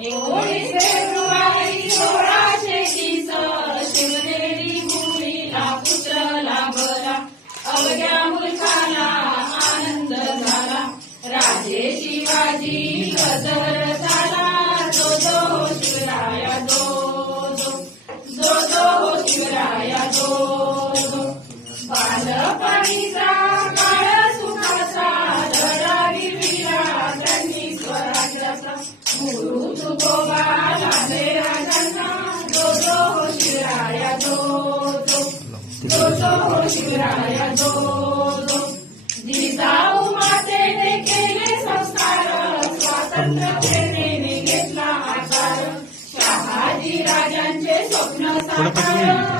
19 February 1630 Shivneri भूमीला पुत्र लाभला. अवघ्या मुलखाला आनंद झाला. राजे शिवाजी गजर झाला. जो जो शिवराया जो जो, जो जो शिवराया जो जो. बालपणीचा काळ सुखाचा धडा गिरविला त्यांनी स्वराज्याचा. गुरु तुकोबा लाभले राजांना. जो जो शिवराया जो जो, जो जो शिवराया जो जो. जिजाऊ मातेने केले संस्कार. स्वातंत्र्य प्रेरणेने घेतला आकार. शहाजी राजांचे स्वप्न साकार.